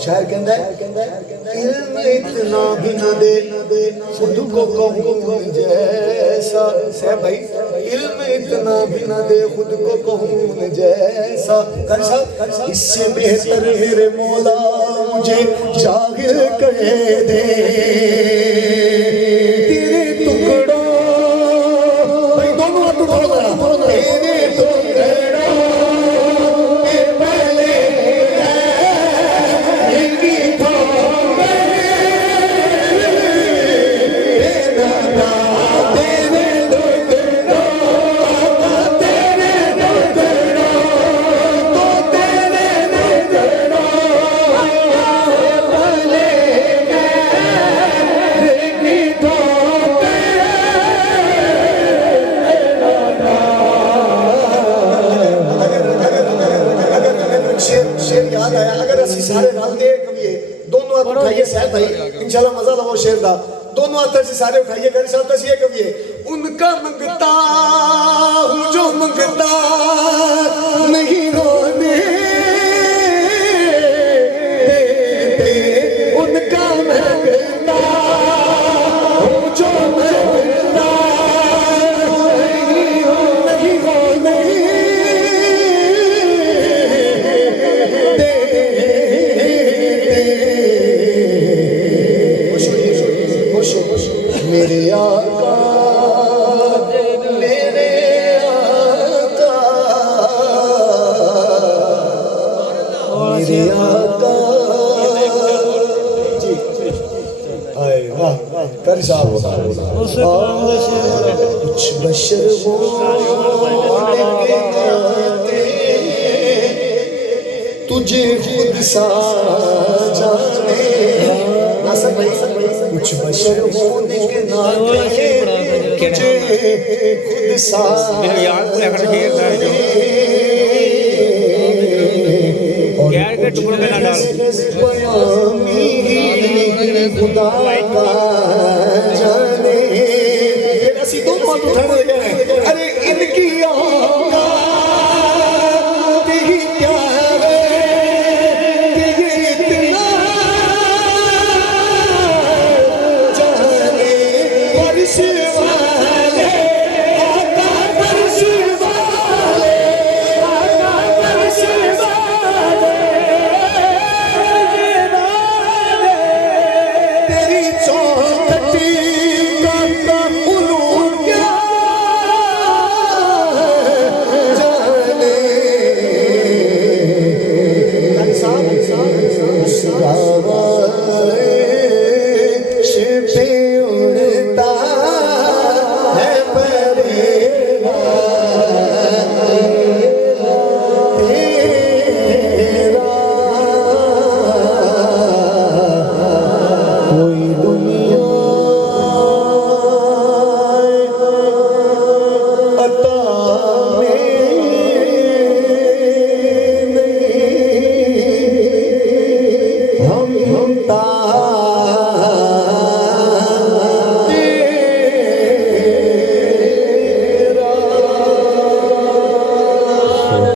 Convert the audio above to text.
शायर कहता है इल्म इतना भी न दे खुद को कहूँ जैसा से भाई इल्म इतना भी न दे खुद को कहूँ जैसा इससे बेहतर मेरे मौला मुझे जाहिर कर दे तेरे टुकड़ों भाई दोनों हाथ उठाओ तेरे इंशाल्लाह मजा लो शेर दा दोनों हाथ से सारे उठाइए कर साथ ये कविए उनका मंगता हूँ जो मंगता नहीं रोने उनका मंगता हूँ जो मंगता नहीं रोने मेरे आका मेरे आका मेरे आका जी आए वाह कर साहब कुछ बशर वो तुझे खुद सा जाने कुछ बशर होने के नाते तुझे खुद सा खुदा का जाने ऐसी दोनों बात उठाने लगे अरे इनकी उड़ता हम तारे